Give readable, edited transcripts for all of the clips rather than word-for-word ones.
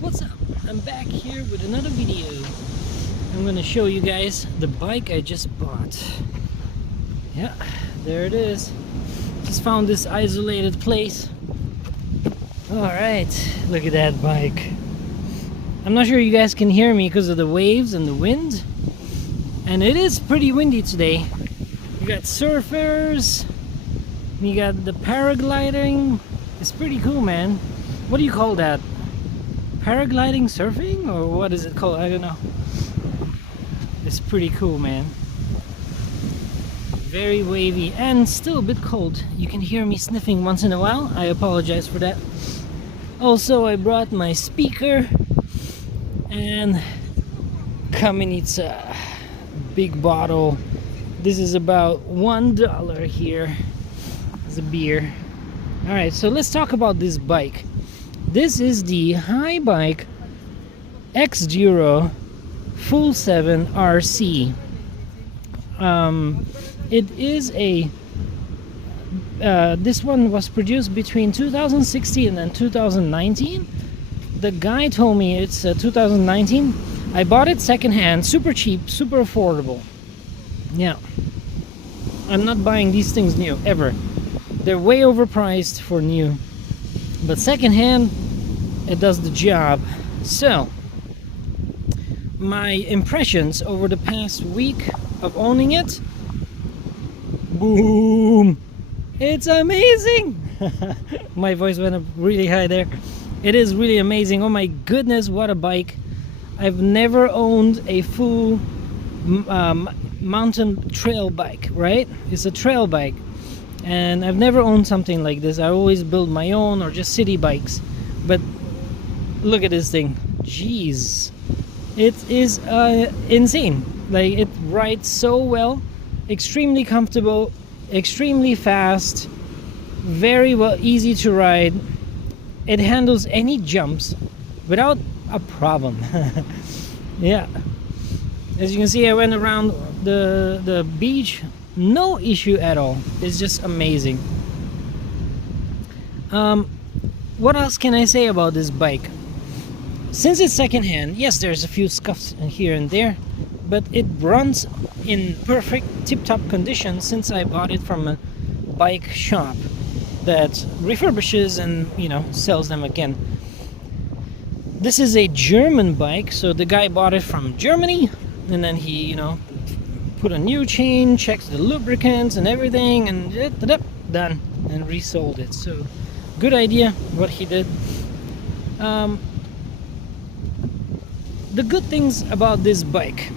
What's up? I'm back here with another video. I'm gonna show you guys the bike I just bought. Yeah, there it is. Just found this isolated place. Alright, look at that bike. I'm not sure you guys can hear me because of the waves and the wind. And it is pretty windy today. You got surfers, you got the paragliding. It's pretty cool, man. What do you call that? Paragliding, surfing, or what is it called? I don't know. It's pretty cool, man. Very wavy and still a bit cold. You can hear me sniffing once in a while. I apologize for that. Also, I brought my speaker and Kamenitsa big bottle. This is about $1 here. It's a beer. Alright, so let's talk about this bike. This is the Haibike Xduro FullSeven RC. It is a this one was produced between 2016 and 2019. The guy told me it's 2019. I bought it secondhand, super cheap, super affordable. Yeah, I'm not buying these things new ever. They're way overpriced for new, but secondhand, it does the job. So my impressions over the past week of owning it, boom, it's amazing. My voice went up really high there. It is really amazing. Oh my goodness, what a bike. I've never owned a full mountain trail bike, right? It's a trail bike, and I've never owned something like this. I always build my own or just city bikes. But look at this thing. Jeez, it is insane. Like, it rides so well, extremely comfortable, extremely fast, very well, easy to ride. It handles any jumps without a problem. Yeah, as you can see, I went around the beach, no issue at all. It's just amazing. What else can I say about this bike? Since it's secondhand, yes, there's a few scuffs here and there, but it runs in perfect tip-top condition since I bought it from a bike shop that refurbishes and, you know, sells them again. This is a German bike, so the guy bought it from Germany, and then he, you know, put a new chain, checks the lubricants and everything, and done, and resold it. So good idea what he did. The good things about this bike,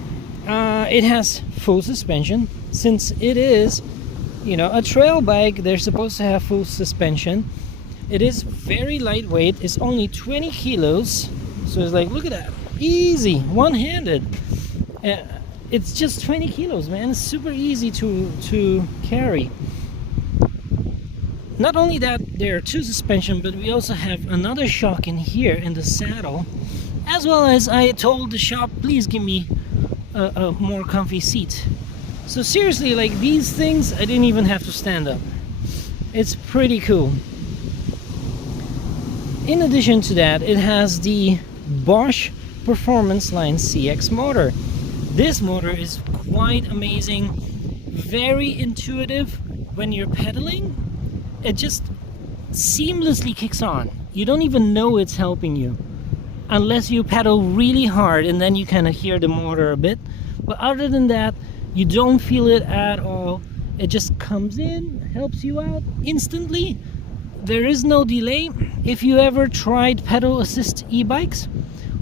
it has full suspension. Since it is, you know, a trail bike, they're supposed to have full suspension. It is very lightweight. It's only 20 kilos. So it's like, look at that, easy, one-handed. It's just 20 kilos, man. It's super easy to carry. Not only that, there are two suspension, but we also have another shock in here in the saddle. As well as I told the shop, please give me a more comfy seat. So seriously, like, these things, I didn't even have to stand up. It's pretty cool. In addition to that, it has the Bosch Performance Line CX motor. This motor is quite amazing, very intuitive. When you're pedaling, it just seamlessly kicks on. You don't even know it's helping you unless you pedal really hard, and then you kind of hear the motor a bit. But other than that, you don't feel it at all. It just comes in, helps you out instantly. There is no delay. If you ever tried pedal assist e-bikes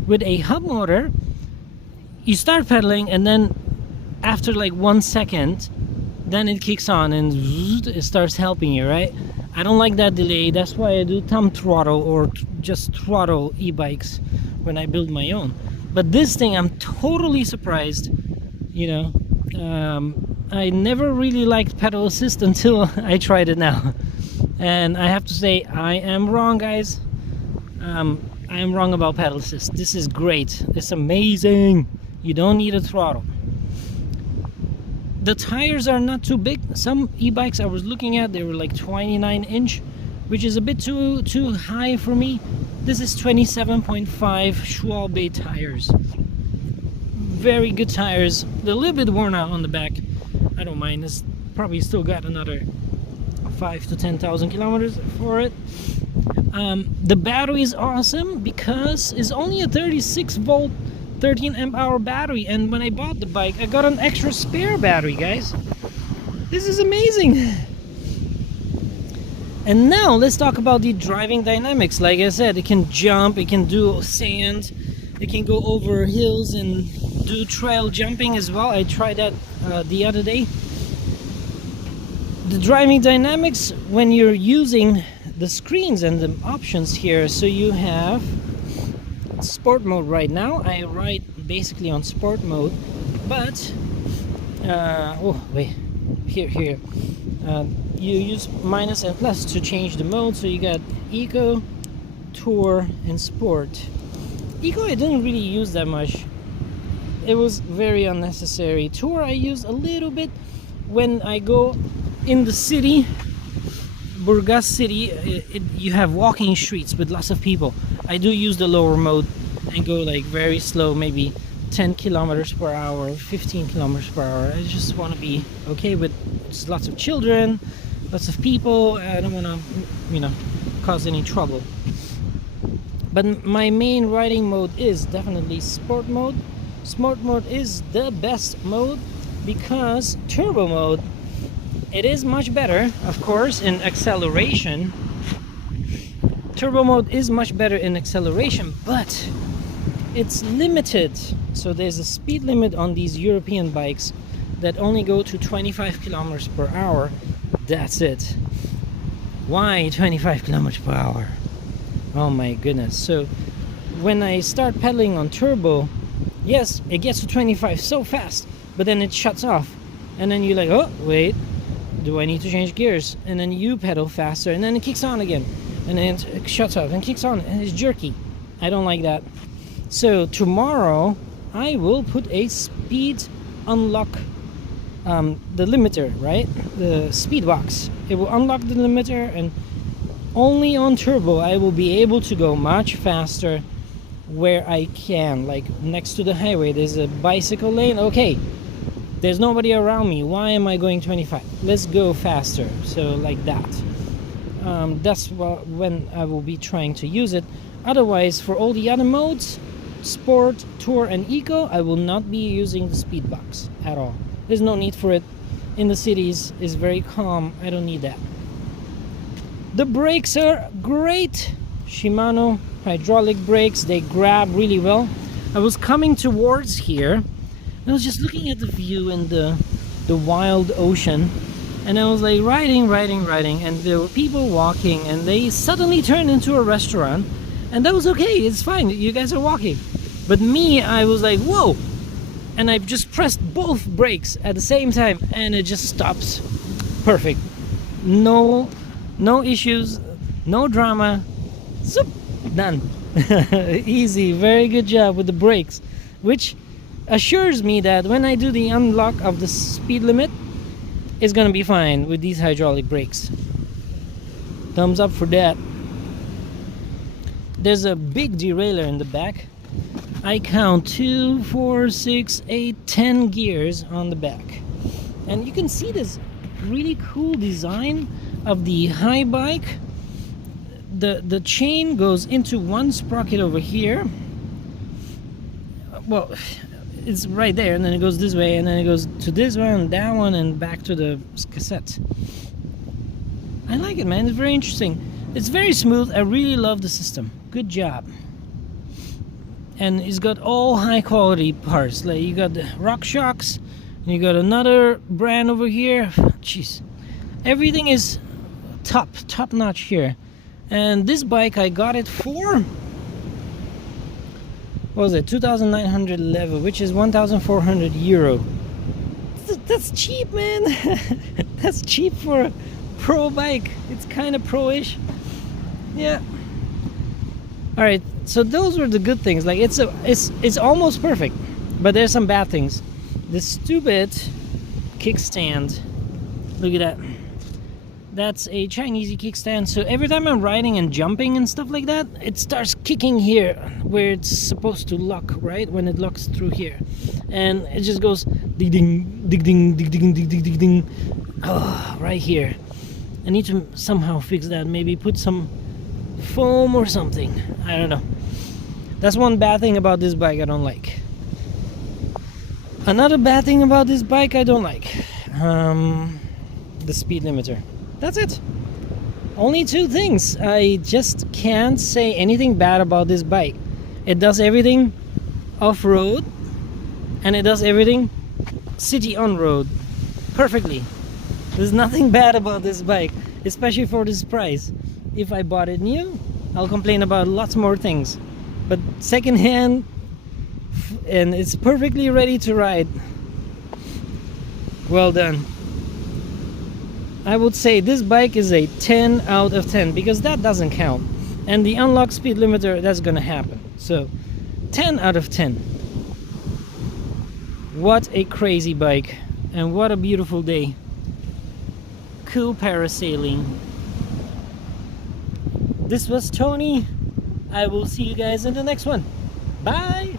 with a hub motor, you start pedaling, and then after like 1 second, then it kicks on and it starts helping you, right? I don't like that delay. That's why I do thumb throttle or just throttle e-bikes when I build my own. But this thing, I'm totally surprised. You know, I never really liked pedal assist until I tried it now. And I have to say, I am wrong, guys. I am wrong about pedal assist. This is great. It's amazing. You don't need a throttle. The tires are not too big. Some e-bikes I was looking at, they were like 29 inch, which is a bit too high for me. This is 27.5 Schwalbe tires. Very good tires. They're a little bit worn out on the back. I don't mind. It's probably still got another 5 to 10,000 kilometers for it. The battery is awesome because it's only a 36 volt 13 amp hour battery, and when I bought the bike I got an extra spare battery, guys. This is amazing. And now let's talk about the driving dynamics. Like I said, it can jump, it can do sand, it can go over hills and do trail jumping as well. I tried that the other day. The driving dynamics when you're using the screens and the options here. So you have sport mode right now. I ride basically on sport mode, but oh wait, here you use minus and plus to change the mode. So you got eco, tour, and sport. Eco I didn't really use that much. It was very unnecessary. Tour I use a little bit when I go in the city. Burgas city, you have walking streets with lots of people. I do use the lower mode and go like very slow, maybe 10 kilometers per hour, 15 kilometers per hour. I just want to be okay with just lots of children, lots of people. I don't want to, you know, cause any trouble. But my main riding mode is definitely sport mode. Sport mode is the best mode because turbo mode, it is much better, of course, in acceleration. Turbo mode is much better in acceleration, but it's limited. So there's a speed limit on these European bikes that only go to 25 kilometers per hour. That's it. Why 25 kilometers per hour? Oh my goodness. So when I start pedaling on turbo, yes, it gets to 25 so fast, but then it shuts off. And then you're like, oh, wait, do I need to change gears? And then you pedal faster, and then it kicks on again. And then it shuts off and kicks on, and it's jerky. I don't like that. So tomorrow, I will put a speed unlock, the limiter, right? The speed box. It will unlock the limiter, and only on turbo I will be able to go much faster where I can. Like next to the highway, there's a bicycle lane. Okay, there's nobody around me. Why am I going 25? Let's go faster. So like that. That's when I will be trying to use it. Otherwise, for all the other modes, sport, tour, and eco, I will not be using the speed box at all. There's no need for it. In the cities, it's very calm. I don't need that. The brakes are great. Shimano hydraulic brakes. They grab really well. I was coming towards here, and I was just looking at the view in the wild ocean, and I was like riding, and there were people walking, and they suddenly turned into a restaurant, and that was okay. It's fine. You guys are walking. But me, I was like, whoa! And I just pressed both brakes at the same time, and it just stops. Perfect. No issues, no drama. Zoop, done. Easy. Very good job with the brakes, which assures me that when I do the unlock of the speed limit, it's gonna be fine with these hydraulic brakes. Thumbs up for that. There's a big derailleur in the back. I count 2, 4, 6, 8, 10 gears on the back, and you can see this really cool design of the Haibike. The chain goes into one sprocket over here. Well, it's right there, and then it goes this way, and then it goes to this one, that one, and back to the cassette. I like it, man. It's very interesting. It's very smooth. I really love the system. Good job. And it's got all high quality parts. Like you got the rock shocks, and you got another brand over here. Jeez, everything is top notch here. And this bike, I got it for, what was it, 2,900 level, which is 1,400 euro. That's cheap, man. That's cheap for a pro bike. It's kind of pro-ish. Yeah. All right, so those were the good things. Like it's almost perfect, but there's some bad things. The stupid kickstand. Look at that. That's a Chinese kickstand, so every time I'm riding and jumping and stuff like that, it starts kicking here where it's supposed to lock, right? When it locks through here, and it just goes dig ding dig ding dig ding dig ding dig ding. Oh, right here. I need to somehow fix that. Maybe put some foam or something. I don't know. That's one bad thing about this bike I don't like. Another bad thing about this bike I don't like, the speed limiter. That's it. Only two things. I just can't say anything bad about this bike. It does everything off-road, and it does everything city on-road perfectly. There's nothing bad about this bike, especially for this price. If I bought it new, I'll complain about lots more things. But second-hand, and it's perfectly ready to ride. Well done. I would say this bike is a 10 out of 10 because that doesn't count. And the unlock speed limiter, that's gonna happen. So 10 out of 10. What a crazy bike, and what a beautiful day. Cool parasailing. This was Tony. I will see you guys in the next one. Bye.